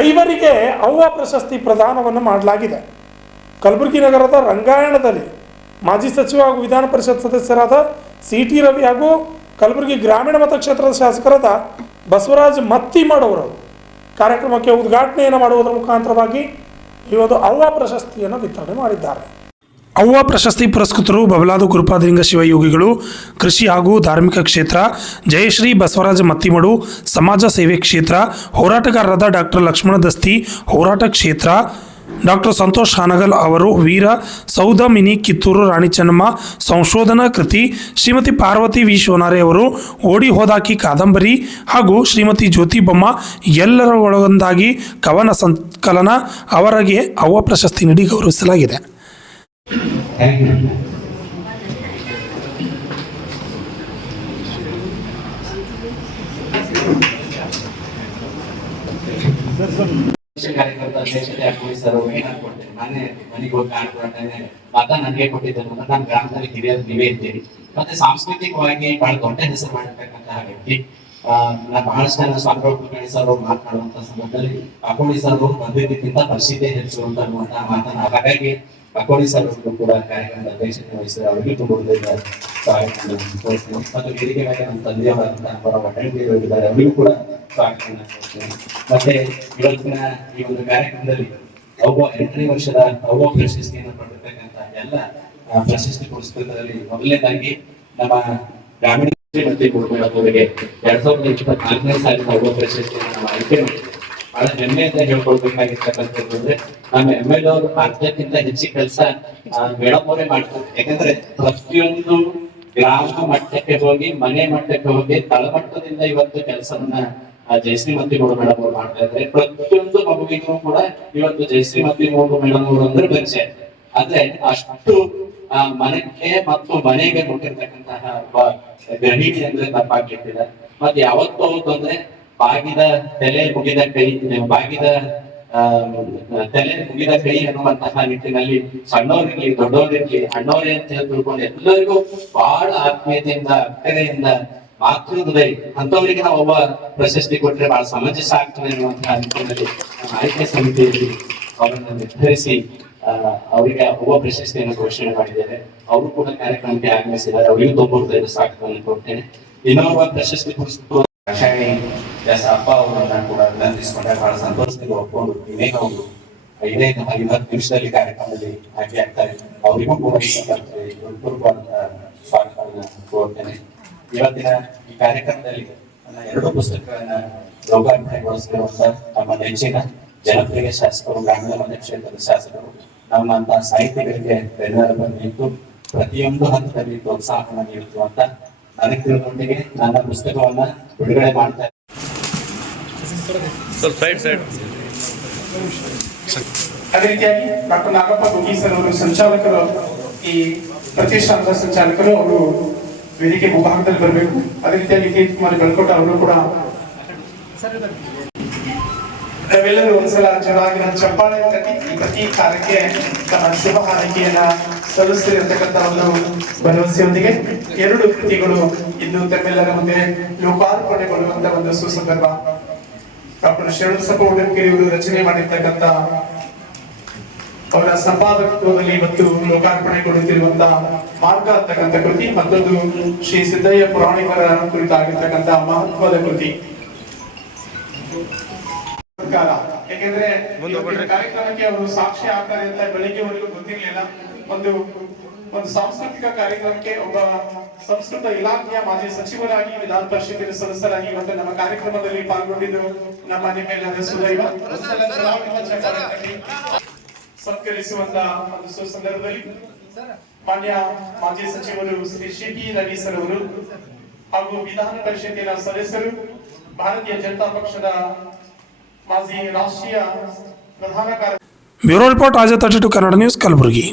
ಐವರಿಗೆ ಅವ್ವ ಪ್ರಶಸ್ತಿ ಪ್ರದಾನವನ್ನು ಮಾಡಲಾಗಿದೆ. ಕಲಬುರಗಿ ನಗರದ ರಂಗಾಯಣದಲ್ಲಿ ಮಾಜಿ ಸಚಿವ ಹಾಗೂ ವಿಧಾನ ಪರಿಷತ್ ಸದಸ್ಯರಾದ CT ರವಿ ಹಾಗೂ ಕಲಬುರಗಿ ಗ್ರಾಮೀಣ ಮತಕ್ಷೇತ್ರದ ಶಾಸಕರಾದ ಬಸವರಾಜ ಮತ್ತಿಮಡ್ ಅವರು ಕಾರ್ಯಕ್ರಮಕ್ಕೆ ಉದ್ಘಾಟನೆಯನ್ನು ಮಾಡುವುದರ ಮುಖಾಂತರವಾಗಿ ಈ ಒಂದು ಅವ್ವ ಪ್ರಶಸ್ತಿಯನ್ನು ವಿತರಣೆ ಮಾಡಿದ್ದಾರೆ. ಅವ್ವ ಪ್ರಶಸ್ತಿ ಪುರಸ್ಕೃತರು ಬಬಲಾದು ಗುರುಪಾದಲಿಂಗ ಶಿವಯೋಗಿಗಳು, ಕೃಷಿ ಹಾಗೂ ಧಾರ್ಮಿಕ ಕ್ಷೇತ್ರ, ಜಯಶ್ರೀ ಬಸವರಾಜ ಮತ್ತಿಮಡು ಸಮಾಜ ಸೇವೆ ಕ್ಷೇತ್ರ, ಹೋರಾಟಗಾರರಾದ ಡಾಕ್ಟರ್ ಲಕ್ಷ್ಮಣ ದಸ್ತಿ ಹೋರಾಟ ಕ್ಷೇತ್ರ, ಡಾಕ್ಟರ್ ಸಂತೋಷ್ ಹಾನಗಲ್ ಅವರು ವೀರ ಸೌಧ ಮಿನಿ ಕಿತ್ತೂರು ರಾಣಿ ಚೆನ್ನಮ್ಮ ಸಂಶೋಧನಾ ಕೃತಿ, ಶ್ರೀಮತಿ ಪಾರ್ವತಿ ವಿ ಶೋನಾರೆ ಅವರು ಓಡಿ ಹೋದಾಕಿ ಕಾದಂಬರಿ ಹಾಗೂ ಶ್ರೀಮತಿ ಜ್ಯೋತಿ ಬೊಮ್ಮ ಎಲ್ಲರ ಒಳಗೊಂದಾಗಿ ಕವನ ಸಂಕಲನ ಅವರಿಗೆ ಅವ್ವ ಪ್ರಶಸ್ತಿ ನೀಡಿ ಗೌರವಿಸಲಾಗಿದೆ. ಕಾರ್ಯಕರ್ತ ಅಧ್ಯಕ್ಷತೆ ಸರ್ ಏನಾಗ್ಕೊಡ್ತೇನೆ ನಾನೇ ಮನೆಗೆ ಹೋಗಿ ಕಾಣ್ಕೊಂಡೇನೆ ಮತ ನನಗೆ ಕೊಟ್ಟಿದ್ದೇನೆ ಅಂತ ನಾನು ಗ್ರಾಮದಲ್ಲಿ ಹಿರಿಯರು ನೀವೇ ಇದ್ದೀರಿ. ಮತ್ತೆ ಸಾಂಸ್ಕೃತಿಕವಾಗಿ ಬಹಳ ದೊಡ್ಡ ಹೆಸರು ಮಾಡಿರ್ತಕ್ಕಂತಹ ವ್ಯಕ್ತಿ. ನಾನು ಬಹಳಷ್ಟು ಜನ ಸ್ವಾಮಿ ಕುಲಕರ್ಣಿ ಸರ್ ಅವರು ಮಾತನಾಡುವಂತ ಸಂದರ್ಭದಲ್ಲಿ ಅಕೋಡಿ ಸರ್ ಅವರು ಬಂದಿದ್ದಕ್ಕಿಂತ ಪರಿಸ್ಥಿತಿ ಹೆಚ್ಚು ಅಂತ ಅನ್ನುವಂತಹ ಮಾತನ್ನ, ಹಾಗಾಗಿ ಅಕೋಡಿ ಸರ್ ಅವರು ಕೂಡ ಕಾರ್ಯಕ್ರಮದ ಅಧ್ಯಕ್ಷತೆ ವಹಿಸಿದ ಅವರಿಗೆ ತುಂಬ ಮತ್ತು ವೇದಿಕೆ ಮೇಲೆ ನಮ್ಮ ತಂದೆಯವರಾದಂತಹ ಅವರ ಒಟ್ಟಂಗಿರು ಇದ್ದಾರೆ, ಅವರಿಗೂ ಕೂಡ ಸ್ವಾಗತವನ್ನು ಕೊಡ್ತೇನೆ. ಮತ್ತೆ ಇವತ್ತಿನ ಈ ಒಂದು ಕಾರ್ಯಕ್ರಮದಲ್ಲಿ ಅವ್ವ 8ನೇ ವರ್ಷದ ಅವ್ವ ಪ್ರಶಸ್ತಿಯನ್ನು ಪಡೆದಿರ್ತಕ್ಕಂಥ ಎಲ್ಲ ಪ್ರಶಸ್ತಿ ಪುರಸ್ಕೃತರಲ್ಲಿ ಮೊದಲನೇದಾಗಿ ನಮ್ಮ ಗ್ರಾಮೀಣ ಮತ್ತೆ ಅವರಿಗೆ 2024ನೇ ಸಾಲಿನ ಅವ್ವ ಪ್ರಶಸ್ತಿಯನ್ನು ನಾವು ಆಯ್ಕೆ ಮಾಡಿದ್ದೇವೆ. ಬಹಳ ಹೆಮ್ಮೆಯಿಂದ ಹೇಳ್ಕೊಳ್ಬೇಕಾಗಿರ್ತಕ್ಕಂಥದ್ದು ಅಂದ್ರೆ ನಮ್ಮ MLA ಅವರು ಅರ್ಧಕ್ಕಿಂತ ಹೆಚ್ಚಿನ ಕೆಲಸ ಮೇಡಮ್ ಅವರೇ ಮಾಡ್ತಾರೆ. ಯಾಕಂದ್ರೆ ಪ್ರತಿಯೊಂದು ಗ್ರಾಮ ಮಟ್ಟಕ್ಕೆ ಹೋಗಿ ಮನೆ ಮಟ್ಟಕ್ಕೆ ಹೋಗಿ ತಳಮಟ್ಟದಿಂದ ಇವತ್ತು ಕೆಲಸವನ್ನ ಜಯಶ್ರೀ ಮತ್ತಿಮಡು ಮೇಡಮ್ ಅವರು ಮಾಡ್ತಾ ಇದ್ದಾರೆ. ಪ್ರತಿಯೊಂದು ಮಗುವಿಗೂ ಕೂಡ ಇವತ್ತು ಜಯಶ್ರೀ ಮತ್ತಿಮಡು ಮೇಡಮ್ ಅವರು ಅಂದ್ರೆ ಪರಿಚಯ. ಆದ್ರೆ ಅಷ್ಟು ಮನೆಗೆ ಮತ್ತು ಮನೆಗೆ ಕೊಟ್ಟಿರ್ತಕ್ಕಂತಹ ಗೃಹಿಣಿ ಅಂದ್ರೆ ತಪ್ಪಾಗ್ಲಿಕ್ಕಿದೆ. ಮತ್ತೆ ಯಾವತ್ತೂ ಹೌದು ಅಂದ್ರೆ ಬಾಗಿದ ತಲೆ ಮುಗಿದ ಕೈ, ಬಾಗಿದ ತಲೆ ಮುಗಿದ ಕೈ ಅನ್ನುವಂತಹ ನಿಟ್ಟಿನಲ್ಲಿ ಸಣ್ಣವರಿರ್ಲಿ ದೊಡ್ಡವರಿರ್ಲಿ ಅಣ್ಣವರೇ ಅಂತ ಹೇಳಿ ತಿಳ್ಕೊಂಡು ಎಲ್ಲರಿಗೂ ಬಹಳ ಆತ್ಮೀಯತೆಯಿಂದ ಅಕ್ಕರೆಯಿಂದ ಮಾತೃ ಹೃದಯ ಅಂತವರಿಗೆ ನಾವು ಒಬ್ಬ ಪ್ರಶಸ್ತಿ ಕೊಟ್ಟರೆ ಬಹಳ ಸಮಂಜಸ ಆಗ್ತದೆ ಅನ್ನುವಂತಹ ನಿಟ್ಟಿನಲ್ಲಿ ನಮ್ಮ ಆಯ್ಕೆ ಸಮಿತಿಯಲ್ಲಿ ಅವರನ್ನು ನಿರ್ಧರಿಸಿ ಅವರಿಗೆ ಒಬ್ಬ ಪ್ರಶಸ್ತಿಯನ್ನು ಘೋಷಣೆ ಮಾಡಿದ್ದೇವೆ. ಅವರು ಕೂಡ ಕಾರ್ಯಕ್ರಮಕ್ಕೆ ಆಗಮಿಸಿದ್ದಾರೆ, ಅವರಿಗೂ ತುಂಬ ಹೃದಯದ ಸ್ವಾಗತವನ್ನು ಕೊಡ್ತೇನೆ. ಇನ್ನೊಬ್ಬ ಪ್ರಶಸ್ತಿ ಪುರಸ್ಕೃತರು ರಸಾಯಣಿ ಅಪ್ಪ ಅವರನ್ನ ಕೂಡ ವಿನಂತಿಸಿಕೊಂಡಾಗ ಬಹಳ ಸಂತೋಷದಿಂದ ಒಪ್ಕೊಂಡು ಇನ್ನೇನು ಅವರು 5-10 ನಿಮಿಷದಲ್ಲಿ ಕಾರ್ಯಕ್ರಮದಲ್ಲಿ ಆಯ್ಕೆ ಆಗ್ತಾರೆ. ಅವರಿಗೂ ಕೂಡ ಹೃತ್ಪೂರ್ವಕವಾದ ಸ್ವಾಗತವನ್ನು ಕೋರ್ತೇನೆ. ಇವತ್ತಿನ ಈ ಕಾರ್ಯಕ್ರಮದಲ್ಲಿ ನನ್ನ 2 ಪುಸ್ತಕಗಳನ್ನ ಲೋಕಾರ್ಪಣೆಗೊಳಿಸಿರುವಂತ ನಮ್ಮ ನೆಚ್ಚಿನ ಜನಪ್ರಿಯ ಶಾಸಕರು, ಗ್ರಾಮೀಣ ಮತಕ್ಷೇತ್ರದ ಶಾಸಕರು ನಮ್ಮಂತಹ ಸಾಹಿತಿಗಳಿಗೆ ಬೆನ್ನೆಲುಬು ನಿಂತು ಪ್ರತಿಯೊಂದು ಹಂತದಲ್ಲಿ ಪ್ರೋತ್ಸಾಹವನ್ನು ನೀಡುತ್ತು ಅಂತ ನನಗೆ ತಿಳಿದೊಂದಿಗೆ ನನ್ನ ಪುಸ್ತಕವನ್ನ ಬಿಡುಗಡೆ ಮಾಡ್ತಾ ಅದೇ ರೀತಿಯಾಗಿ ಡಾಕ್ಟರ್ ನಾಗಪ್ಪ ಗುಗಿ ಸರ್ ಅವರು ಸಂಚಾಲಕರು, ಈ ಪ್ರತಿಷ್ಠಾನದ ಸಂಚಾಲಕರು, ಅವರು ವೇದಿಕೆ ಮುಂಭಾಗದಲ್ಲಿ ಬರಬೇಕು. ಅದೇ ರೀತಿಯಾಗಿ ಕೀರ್ತಿ ಕುಮಾರ್ ಬೆಳಕೋಟ ಅವರು ಕೂಡ. ನಾವೆಲ್ಲರೂ ಒಂದ್ಸಲ ಜೋರಾಗಿನ ಚಪ್ಪಾಳೆ ತಟ್ಟಿ ಈ ಪ್ರತಿ ಕಾರ್ಯಕ್ಕೆ ತಮ್ಮ ಶುಭ ಹಾರೈಕೆಯನ್ನ ಸಲ್ಲಿಸ್ತಿರತಕ್ಕಂತ ಒಂದು ಭರವಸೆಯೊಂದಿಗೆ 2 ಕೃತಿಗಳು ಇಂದು ತಮ್ಮೆಲ್ಲರ ಮುಂದೆ ಲೋಕಾರ್ಪಣೆಗೊಳ್ಳುವಂತ ಒಂದು ಸುಸಂದರ್ಭ. ಡಾಕ್ಟರ್ ಶರಣಬಸಪ್ಪ ಉಡನ್ಕೆರೆ ಅವರು ರಚನೆ ಮಾಡಿರ್ತಕ್ಕಂಥ ಅವರ ಸಂಪಾದಕತ್ವದಲ್ಲಿ ಇವತ್ತು ಲೋಕಾರ್ಪಣೆಗೊಳ್ಳುತ್ತಿರುವಂತಹ ಮಾರ್ಗ ಅಂತಕ್ಕಂಥ ಕೃತಿ, ಮತ್ತೊಂದು ಶ್ರೀ ಸಿದ್ದಯ್ಯ ಪುರಾಣಿಕರ ಕುರಿತಾಗಿರ್ತಕ್ಕಂಥ ಮಹತ್ವದ ಕೃತಿ. ಯಾಕೆಂದ್ರೆ ಕಾರ್ಯಕ್ರಮಕ್ಕೆ ಅವರು ಸಾಕ್ಷಿ ಆಗ್ತಾರೆ ಅಂತ ಬೆಳಿಗ್ಗೆವರೆಗೂ ಗೊತ್ತಿರಲಿಲ್ಲ. ಒಂದು ಸಾಂಸ್ಕೃತಿಕ ಕಾರ್ಯಕ್ರಮಕ್ಕೆ ಒಬ್ಬ ಸಂಸ್ಕೃತ ಇಲಾಖೆಯ ಮಾಜಿ ಸಚಿವರಾಗಿ ವಿಧಾನ ಪರಿಷತ್ತಿನ ಸದಸ್ಯರಾಗಿ ಇವತ್ತು ನಮ್ಮ ಕಾರ್ಯಕ್ರಮದಲ್ಲಿ ಪಾಲ್ಗೊಂಡಿದ್ದು ನಮ್ಮ ನಿಮ್ಮೆಲ್ಲರ ಸುದೈವ. ಸತ್ಕರಿಸುವಂತ ಒಂದು ಸುಸಂದರ್ಭದಲ್ಲಿ ಮಾನ್ಯ ಮಾಜಿ ಸಚಿವರು ಶ್ರೀ CT ರವಿ ಸರ್ ಅವರು ಹಾಗೂ ವಿಧಾನ ಪರಿಷತ್ತಿನ ಸದಸ್ಯರು, ಭಾರತೀಯ ಜನತಾ ಪಕ್ಷದ ಮಾಜಿ ರಾಷ್ಟ್ರೀಯ ಪ್ರಧಾನ ಕಾರ್ಯದರ್ಶಿ. ಬ್ಯೂರೋ ರಿಪೋರ್ಟ್, ಆಜ್ 32 ಕನ್ನಡ ನ್ಯೂಸ್, ಕಲಬುರಗಿ.